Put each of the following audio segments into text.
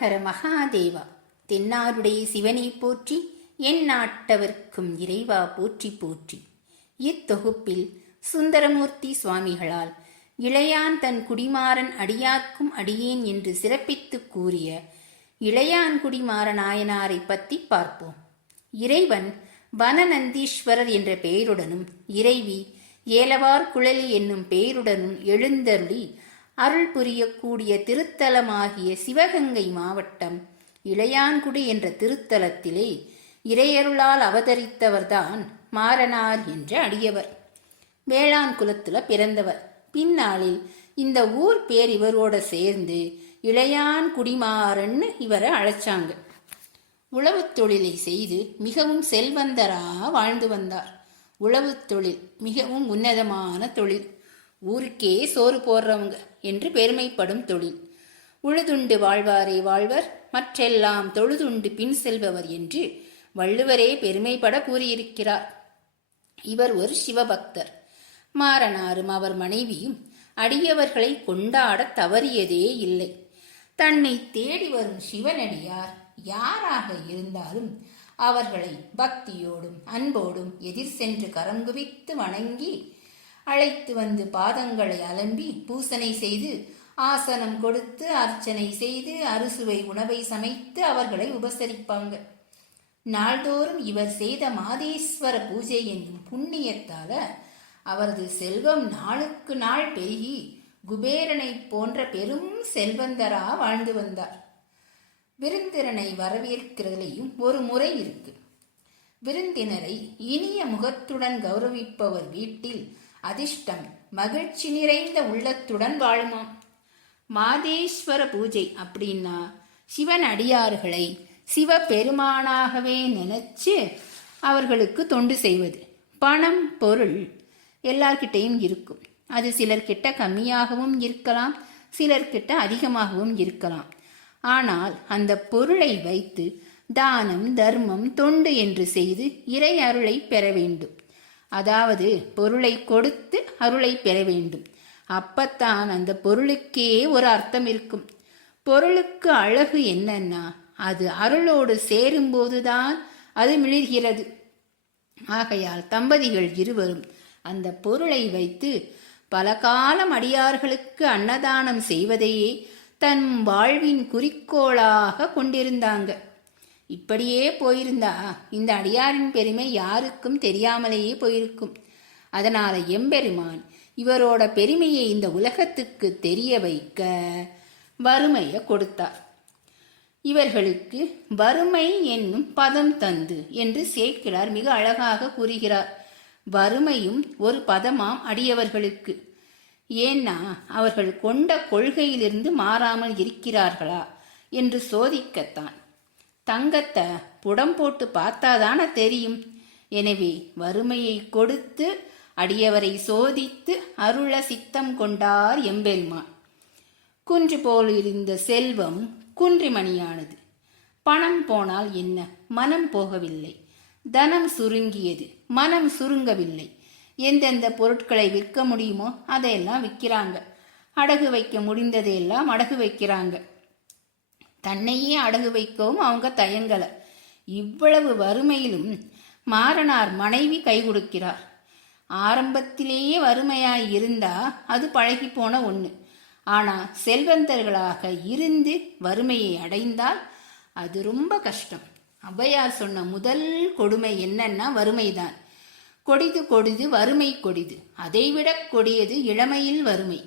ஹர மகாதேவா. தென்னாருடைய சிவனை போற்றி என் நாட்டவர்க்கும் இறைவா போற்றி போற்றி. இத்தொகுப்பில் சுந்தரமூர்த்தி சுவாமிகளால் இளையான் தன் குடிமாறன் அடியார்க்கும் அடியேன் என்று சிறப்பித்துக் கூறிய இளையான்குடிமாற நாயனாரை பற்றி பார்ப்போம். இறைவன் வனநந்தீஸ்வரர் என்ற பெயருடனும் இறைவி ஏலவார் குழலி என்னும் பெயருடனும் எழுந்தருளி அருள் புரியக்கூடிய திருத்தலமாகிய சிவகங்கை மாவட்டம் இளையான்குடி என்ற திருத்தலத்திலே இறையருளால் அவதரித்தவர்தான் மாறனார் என்ற அடியவர். வேளாண் குலத்துல பிறந்தவர். பின்னாளில் இந்த ஊர் பேர் இவரோட சேர்ந்து இளையான் குடிமாறன்னு இவரை அழைச்சாங்க. உழவுத் தொழிலை செய்து மிகவும் செல்வந்தரா வாழ்ந்து வந்தார். உழவுத் தொழில் மிகவும் உன்னதமான தொழில். ஊருக்கே சோறு போடுறவங்க என்று பெருமைப்படும் தொழில் உழுதுண்டு வாழ்வாரே வாழ்வர் மற்றெல்லாம் தொழுதுண்டு பின் செல்பவர் என்று வள்ளுவரே பெருமைப்பட கூறியிருக்கிறார். இவர் ஒரு சிவபக்தர். மாறனாரும் அவர் மனைவியும் அடியவர்களை கொண்டாடத் தவறியதே இல்லை. தன்னை தேடி வரும் சிவனடியார் யாராக இருந்தாலும் அவர்களை பக்தியோடும் அன்போடும் எதிர் சென்று கரங்குவித்து வணங்கி அழைத்து வந்து பாதங்களை அலம்பி பூசனை செய்து ஆசனம் கொடுத்து அர்ச்சனை செய்து அறுசுவை உணவை சமைத்து அவர்களை உபசரிப்பாங்க. நாள்தோறும் இவர் செய்த மாதேஸ்வர பூஜை என்னும் புண்ணியத்தால அவரது செல்வம் நாளுக்கு நாள் பெருகி குபேரனை போன்ற பெரும் செல்வந்தரா வாழ்ந்து வந்தார். விருந்தினரை வரவேற்கிறதுலையும் ஒரு முறை இருக்கு. விருந்தினரை இனிய முகத்துடன் கௌரவிப்பவர் வீட்டில் அதிர்ஷ்டம். மகிழ்ச்சி நிறைந்த உள்ளத்துடன் வாழுமாம். மாதேஸ்வர பூஜை அப்படின்னா சிவன் அடியார்களை சிவபெருமானாகவே நினைச்சு அவர்களுக்கு தொண்டு செய்வது. பணம் பொருள் எல்லார்கிட்டையும் இருக்கும். அது சிலர்கிட்ட கம்மியாகவும் இருக்கலாம் சிலர்கிட்ட அதிகமாகவும் இருக்கலாம். ஆனால் அந்த பொருளை வைத்து தானம் தர்மம் தொண்டு என்று செய்து இறை அருளை பெற வேண்டும். அதாவது பொருளை கொடுத்து அருளை பெற வேண்டும். அப்பத்தான் அந்த பொருளுக்கே ஒரு அர்த்தம் இருக்கும். பொருளுக்கு அழகு என்னன்னா அது அருளோடு சேரும்போதுதான் அது மிளிர்கிறது. ஆகையால் தம்பதிகள் இருவரும் அந்த பொருளை வைத்து பல காலம் அடியார்களுக்கு அன்னதானம் செய்வதையே தன் வாழ்வின் குறிக்கோளாக கொண்டிருந்தாங்க. இப்படியே போயிருந்தா இந்த அடியாரின் பெருமை யாருக்கும் தெரியாமலேயே போயிருக்கும். அதனால எம்பெருமான் இவரோட பெருமையை இந்த உலகத்துக்கு தெரிய வைக்க வறுமையை கொடுத்தார். இவர்களுக்கு வறுமை என்னும் பதம் தந்து என்று சேக்கிழார் மிக அழகாக கூறுகிறார். வறுமையும் ஒரு பதமாம் அடியவர்களுக்கு? ஏன்னா அவர்கள் கொண்ட கொள்கையிலிருந்து மாறாமல் இருக்கிறார்களா என்று சோதிக்கத்தான் தங்கத்தை புடம் போட்டு பார்த்தாதான தெரியும். எனவே வறுமையை கொடுத்து அடியவரை சோதித்து அருள சித்தம் கொண்டார் எம்பெருமான். குன்று போல் இருந்த செல்வம் குன்றிமணியானது. பணம் போனால் என்ன? மனம் போகவில்லை. தனம் சுருங்கியது. மனம் சுருங்கவில்லை. எந்தெந்த பொருட்களை விற்க முடியுமோ அதையெல்லாம் விற்கிறாங்க. அடகு வைக்க முடிந்ததையெல்லாம் அடகு வைக்கிறாங்க. தன்னையே அடகு வைக்கவும் அவங்க தயங்கல. இவ்வளவு வறுமையிலும் மாறனார் மனைவி கை கொடுக்கிறார். ஆரம்பத்திலேயே வறுமையாய் இருந்தா அது பழகி போன ஒன்று ஆனா செல்வந்தர்களாக இருந்து வறுமையை அடைந்தால் அது ரொம்ப கஷ்டம். ஔவையார் சொன்ன முதல் கொடுமை என்னன்னா வறுமைதான். கொடிது கொடிது வறுமை கொடிது. அதைவிட கொடியது இளமையில் வறுமை.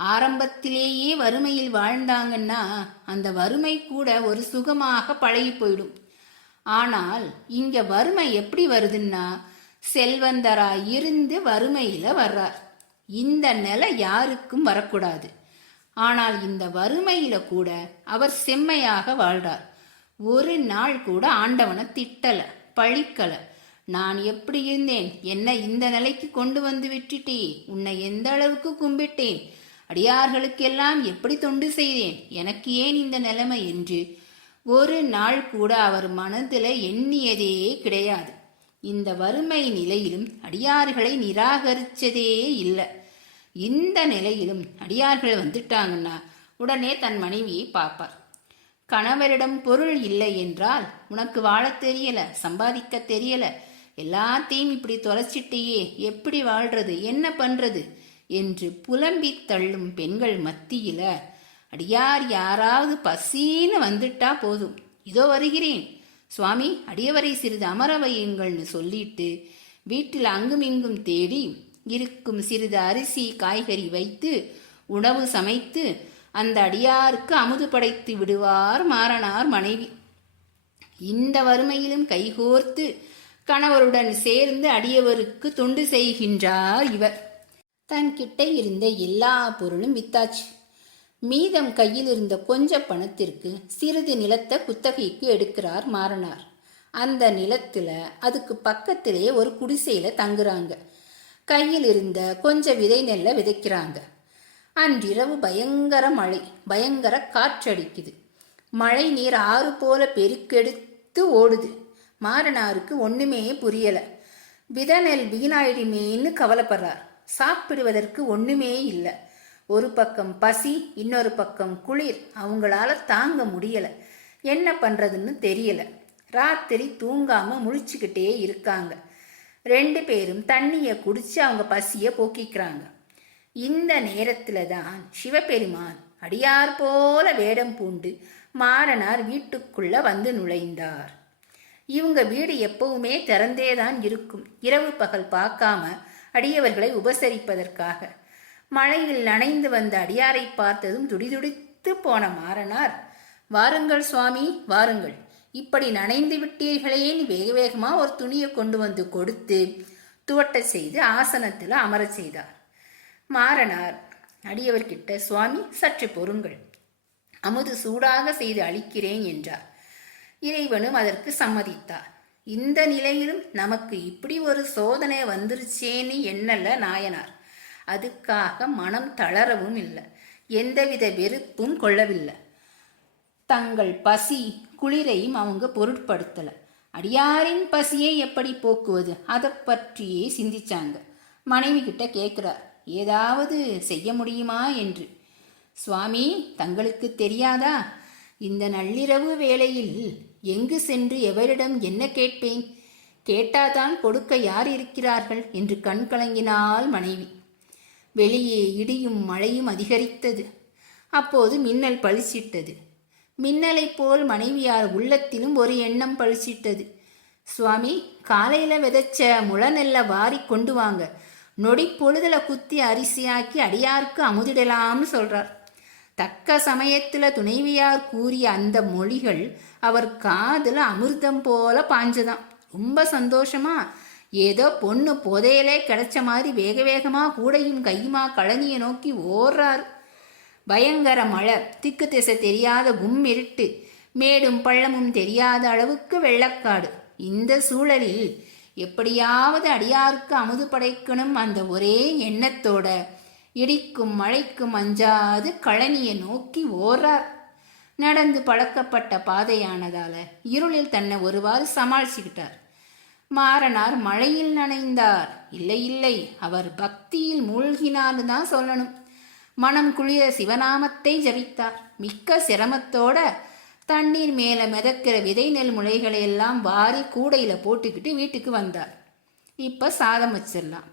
ஆரம்பத்திலேயே வறுமையில் வாழ்ந்தாங்கன்னா அந்த வறுமை கூட ஒரு சுகமாக பழகி போயிடும். ஆனால் இங்க வறுமை எப்படி வருதுன்னா செல்வந்தரா இருந்து வறுமையில வர்றார். இந்த நிலை யாருக்கும் வரக்கூடாது. ஆனால் இந்த வறுமையில கூட அவர் செம்மையாக வாழ்றார். ஒரு நாள் கூட ஆண்டவனை திட்டல பழிக்கல. நான் எப்படி இருந்தேன்? என்ன இந்த நிலைக்கு கொண்டு வந்து விட்டுட்டே. உன்னை எந்த அளவுக்கு கும்பிட்டேன்? அடியார்களுக்கெல்லாம் எப்படி தொண்டு செய்தேன்? எனக்கு ஏன் இந்த நிலைமை என்று? ஒரு நாள் கூட அவர் மனதில் எண்ணியதே கிடையாது. இந்த வறுமை நிலையிலும் அடியார்களை நிராகரிச்சதே இல்லை. இந்த நிலையிலும் அடியார்கள் வந்துட்டாங்கன்னா உடனே தன் மனைவியை பார்ப்பார். கணவரிடம் பொருள் இல்லை என்றால் உனக்கு வாழத் தெரியல சம்பாதிக்க தெரியல. எல்லாத்தையும் இப்படி தொலைச்சிட்டியே எப்படி வாழ்றது? என்ன பண்றது? என்று புலம்பி தள்ளும் பெண்கள் மத்தியில அடியார் யாராவது பசின்னு வந்துட்டா போதும். இதோ வருகிறேன். சுவாமி அடியவரை சிறிது அமர வையுங்கள்னு சொல்லிட்டு வீட்டில் அங்குமிங்கும் தேடி இருக்கும் சிறிது அரிசி காய்கறி வைத்து உணவு சமைத்து அந்த அடியாருக்கு அமுது படைத்து விடுவார் மாறனார் மனைவி. இந்த வறுமையிலும் கைகோர்த்து கணவருடன் சேர்ந்து அடியவருக்கு தொண்டு செய்கின்றார் இவர். தன் கிட்ட இருந்த எல்லா பொருளும் வித்தாச்சு. மீதம் கையில் இருந்த கொஞ்ச பணத்திற்கு சிறிது நிலத்தை குத்தகைக்கு எடுக்கிறார் மாறனார். அந்த நிலத்தில் அதுக்கு பக்கத்திலே ஒரு குடிசையில் தங்குறாங்க. கையில் இருந்த கொஞ்ச விதை நெல்லை விதைக்கிறாங்க. அன்றிரவு பயங்கர மழை பயங்கர காற்றடிக்குது. மழை நீர் ஆறு போல பெருக்கெடுத்து ஓடுது. மாறனாருக்கு ஒன்றுமே புரியலை. விதை நெல் வீணாயிடுமேன்னு கவலைப்படுறார். சாப்பிடுவதற்கு ஒண்ணுமே இல்லை. ஒரு பக்கம் பசி இன்னொரு பக்கம் குளிர். அவங்களால தாங்க முடியல. என்ன பண்றதுன்னு தெரியல. ராத்திரி தூங்காம முழிச்சுக்கிட்டே இருக்காங்க. ரெண்டு பேரும் தண்ணியை குடிச்சு அவங்க பசியை போக்கிக்கிறாங்க. இந்த நேரத்துல தான் சிவபெருமான் அடியார் போல வேடம் பூண்டு மாறனார் வீட்டுக்குள்ள வந்து நுழைந்தார். இவங்க வீடு எப்பவுமே திறந்தே தான் இருக்கும். இரவு பகல் பார்க்காம அடியவர்களை உபசரிப்பதற்காக. மழையில் நனைந்து வந்த அடியாரை பார்த்ததும் துடிதுடித்து போன மாறனார். வாருங்கள் சுவாமி வாருங்கள். இப்படி நனைந்து விட்டீர்களே வேக வேகமாக ஒரு துணியை கொண்டு வந்து கொடுத்து துவட்ட செய்து ஆசனத்தில் அமரச் செய்தார். மாறனார் அடியவர்கிட்ட சுவாமி சற்று பொறுங்கள். அமுது சூடாக செய்து அளிக்கிறேன் என்றார். இறைவனும் அதற்கு சம்மதித்தார். இந்த நிலையிலும் நமக்கு இப்படி ஒரு சோதனை வந்துருச்சேன்னு எண்ணல நாயனார். அதுக்காக மனம் தளரவும் இல்லை. எந்தவித வெறுப்பும் கொள்ளவில்லை. தங்கள் பசி குளிரையும் அவங்க பொருட்படுத்தலை. அடியாரின் பசியை எப்படி போக்குவது? அதை பற்றியே சிந்திச்சாங்க. மனைவி கிட்ட கேட்குறார் ஏதாவது செய்ய முடியுமா என்று. சுவாமி தங்களுக்கு தெரியாதா? இந்த நள்ளிரவு வேளையில் எங்கு சென்று எவரிடம் என்ன கேட்பேன்? கேட்டாதான் கொடுக்க யார் இருக்கிறார்கள்? என்று கண் கலங்கினாள் மனைவி. வெளியே இடியும் மழையும் அதிகரித்தது. அப்போது மின்னல் பளிச்சிட்டது. மின்னலைப் போல் மனைவியார் உள்ளத்திலும் ஒரு எண்ணம் பளிச்சிட்டது. சுவாமி காலையில் விதைச்ச முளநெல்லை வாரி கொண்டு வாங்க. நொடி பொழுதில் குத்தி அரிசியாக்கி அடியாருக்கு அமுதிடலாம்னு சொல்றார். தக்க சமயத்தில் துணைவியார் கூறிய அந்த மொழிகள் அவர் காதில் அமிர்தம் போல பாஞ்சதாம். ரொம்ப சந்தோஷமா. ஏதோ பொண்ணு புதையலே கிடைச்ச மாதிரி வேக வேகமாக கூடையும் கையுமா கழனியை நோக்கி ஓடுறாரு பயங்கர மழை. திக்கு திசை தெரியாத கும்மிருட்டு மேடும் பள்ளமும் தெரியாத அளவுக்கு வெள்ளக்காடு. இந்த சூழலில் எப்படியாவது அடியாருக்கு அமுது படைக்கணும் அந்த ஒரே எண்ணத்தோட. இடிக்கும் மழைக்கும் அஞ்சாது கழனியை நோக்கி ஓடுறார் நடந்து பழக்கப்பட்ட பாதையானதால இருளில் தன்னை ஒருவாறு சமாளிச்சுக்கிட்டார். மாறனார் மழையில் நனைந்தார். இல்லை இல்லை அவர் பக்தியில் மூழ்கினார்னு தான் சொல்லணும். மனம் குளிர சிவநாமத்தை ஜபித்தார் மிக்க சிரமத்தோட தண்ணீர் மேலே மிதக்கிற விதை நெல் முளைகளை எல்லாம் வாரி கூடையில போட்டுக்கிட்டு வீட்டுக்கு வந்தார். இப்போ சாதம் வச்சிடலாம்.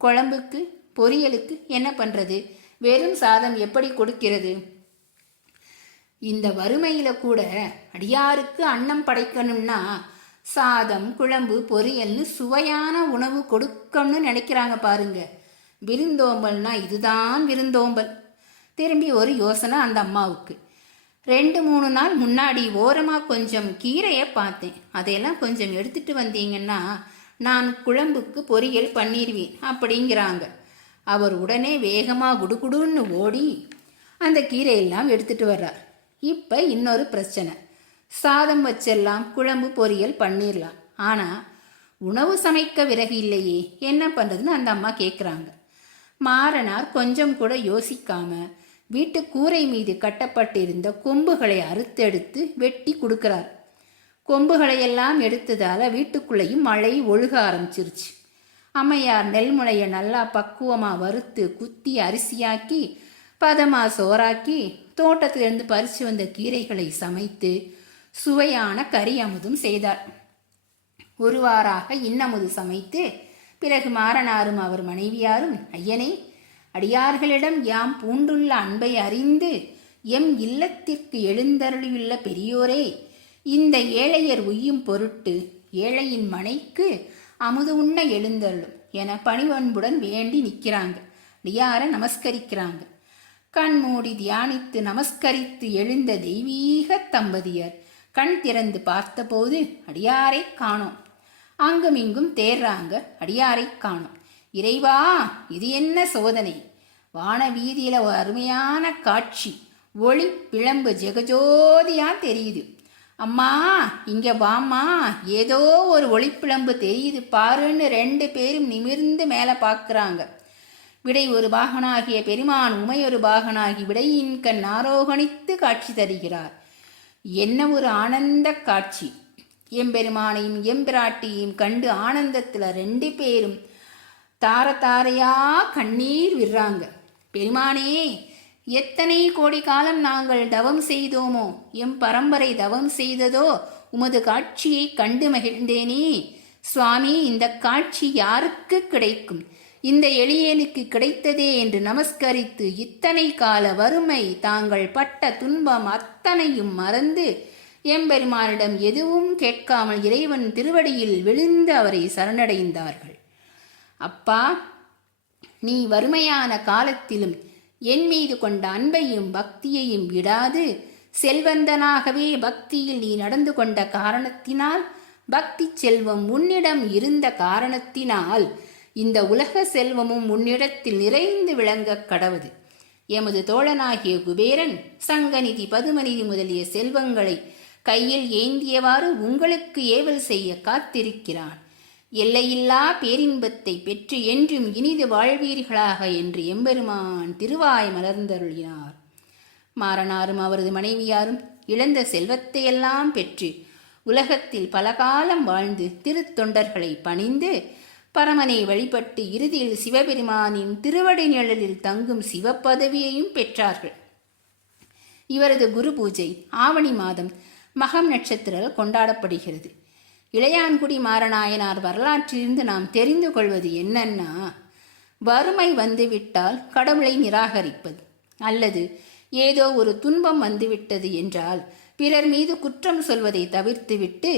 குழம்புக்கு பொரியலுக்கு என்ன பண்றது? வெறும் சாதம் எப்படி கொடுக்கிறது? இந்த வறுமையில கூட அடியாருக்கு அன்னம் படைக்கணும்னா சாதம் குழம்பு பொரியல்னு சுவையான உணவு கொடுக்கணும்னு நினைக்கிறாங்க பாருங்க. விருந்தோம்பல்னா இதுதான் விருந்தோம்பல். திரும்பி ஒரு யோசனை அந்த அம்மாவுக்கு. ரெண்டு மூணு நாள் முன்னாடி ஓரமாக கொஞ்சம் கீரையை பார்த்தேன். அதையெல்லாம் கொஞ்சம் எடுத்துட்டு வந்தீங்கன்னா நான் குழம்புக்கு பொரியல் பண்ணிடுவேன் அப்படிங்கிறாங்க. அவர் உடனே வேகமாக குடுகுடுன்னு ஓடி அந்த கீரையெல்லாம் எடுத்துட்டு வர்றார். இப்போ இன்னொரு பிரச்சனை. சாதம் வச்செல்லாம் குழம்பு பொரியல் பண்ணிடலாம் ஆனால் உணவு சமைக்க விறகு இல்லையே என்ன பண்ணுறதுன்னு அந்த அம்மா கேட்குறாங்க மாறனார் கொஞ்சம் கூட யோசிக்காம வீட்டு கூரை மீது கட்டப்பட்டிருந்த கொம்புகளை அறுத்தெடுத்து வெட்டி கொடுக்கிறார். கொம்புகளையெல்லாம் எடுத்ததால் வீட்டுக்குள்ளேயும் மழை ஒழுக ஆரம்பிச்சிருச்சு. அம்மையார் நெல்முளையை நல்லா பக்குவமாக வறுத்து குத்தி அரிசியாக்கி பதமாக சோறாக்கி தோட்டத்திலிருந்து பறித்து வந்த கீரைகளை சமைத்து சுவையான கறி அமுதும் செய்தார். ஒருவாறாக இன்னமுது சமைத்து பிறகு மாறனாரும் அவர் மனைவியாரும் ஐயனே அடியார்களிடம் யாம் பூண்டுள்ள அன்பை அறிந்து எம் இல்லத்திற்கு எழுந்தருளியுள்ள பெரியோரே இந்த ஏழையர் உய்யும் பொருட்டு ஏழையின் மனைக்கு அமுது உண்ண எழுந்தருளும் என பணிவன்புடன் வேண்டி நிற்கிறாங்க. அடியார நமஸ்கரிக்கிறாங்க. கண்மூடி தியானித்து நமஸ்கரித்து எழுந்த தெய்வீக தம்பதியர். கண் திறந்து பார்த்தபோது அடியாரை காணோம். அங்கும் இங்கும் தேர்றாங்க அடியாரை காணோம். இறைவா இது என்ன சோதனை? வான வீதியில ஒரு அருமையான காட்சி. ஒளி பிளம்பு ஜெகஜோதியா தெரியுது. அம்மா இங்க வாம்மா ஏதோ ஒரு ஒளிப்பிளம்பு தெரியுது. பாருன்னு ரெண்டு பேரும் நிமிர்ந்து மேலே பார்க்குறாங்க விடை ஒரு பாகனாகிய பெருமான் உமையொரு பாகனாகி விடையின் கண் ஆரோகணித்து காட்சி தருகிறார். என்ன ஒரு ஆனந்த காட்சி. எம்பெருமானையும் எம்பிராட்டியையும் கண்டு ஆனந்தத்தில் ரெண்டு பேரும் தார தாரையா கண்ணீர் விடுறாங்க பெருமானே எத்தனை கோடி காலம் நாங்கள் தவம் செய்தோமோ எம் பரம்பரை தவம் செய்ததோ உமது காட்சியை கண்டு மகிழ்ந்தேனே. சுவாமி இந்த காட்சி யாருக்கு கிடைக்கும்? இந்த எளியனுக்கு கிடைத்ததே என்று நமஸ்கரித்து இத்தனை கால வறுமை தாங்கள் பட்ட துன்பம் அத்தனையும் மறந்து எம்பெருமானிடம் எதுவும் கேட்காமல் இறைவன் திருவடியில் விழுந்து அவரை சரணடைந்தார்கள். அப்பா நீ வறுமையான காலத்திலும் என் மீது கொண்ட அன்பையும் பக்தியையும் விடாது. செல்வந்தனாகவே பக்தியில் நீ நடந்து கொண்ட காரணத்தினால் பக்தி செல்வம் உன்னிடம் இருந்த காரணத்தினால் இந்த உலக செல்வமும் உன்னிடத்தில் நிறைந்து விளங்கக் கடவுது. எமது தோழனாகிய குபேரன் சங்கநிதி பதுமநிதி முதலிய செல்வங்களை கையில் ஏந்தியவாறு உங்களுக்கு ஏவல் செய்ய காத்திருக்கிறான். எல்லையில்லா பேரின்பத்தை பெற்று என்றும் இனிது வாழ்வீர்களாக என்று எம்பெருமான் திருவாய் மலர்ந்தருளினார். மாறனாரும் அவரது மனைவியாரும் இழந்த செல்வத்தையெல்லாம் பெற்று உலகத்தில் பல காலம் வாழ்ந்து திருத்தொண்டர்களை பணிந்து பரமனை வழிபட்டு இறுதியில் சிவபெருமானின் திருவடி நிழலில் தங்கும் சிவப்பதவியையும் பெற்றார்கள். இவரது குரு பூஜை ஆவணி மாதம் மகம் நட்சத்திரம் கொண்டாடப்படுகிறது. இளையான்குடி மாறநாயனார் வரலாற்றிலிருந்து நாம் தெரிந்து கொள்வது என்னன்னா வறுமை வந்துவிட்டால் கடவுளை நிராகரிப்பது அல்லது ஏதோ ஒரு துன்பம் வந்துவிட்டது என்றால் பிறர் மீது குற்றம் சொல்வதை தவிர்த்துவிட்டு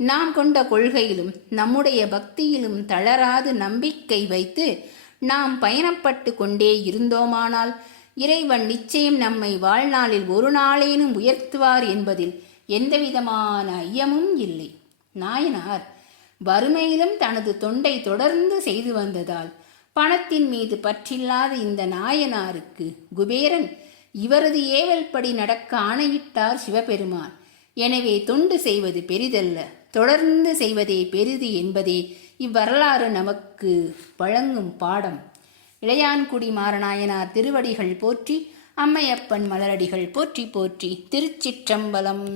நாம் கொண்ட கொள்கையிலும் நம்முடைய பக்தியிலும் தளராது நம்பிக்கை வைத்து நாம் பயணப்பட்டு கொண்டே இருந்தோமானால் இறைவன் நிச்சயம் நம்மை வாழ்நாளில் ஒரு நாளேனும் உயர்த்துவார் என்பதில் எந்தவிதமான ஐயமும் இல்லை. நாயனார் வறுமையிலும் தனது தொண்டை தொடர்ந்து செய்து வந்ததால் பணத்தின் மீது பற்றில்லாத இந்த நாயனாருக்கு குபேரன் இவரது ஏவல்படி நடக்க ஆணையிட்டார் சிவபெருமான். எனவே தொண்டு செய்வது பெரிதல்ல. தொடர்ந்து செய்வதே பெரிது என்பதே இவ்வரலாறு நமக்கு வழங்கும் பாடம். இளையான்குடி மாறநாயனார் திருவடிகள் போற்றி அம்மையப்பன் மலரடிகள் போற்றி போற்றி திருச்சிற்றம்பலம்.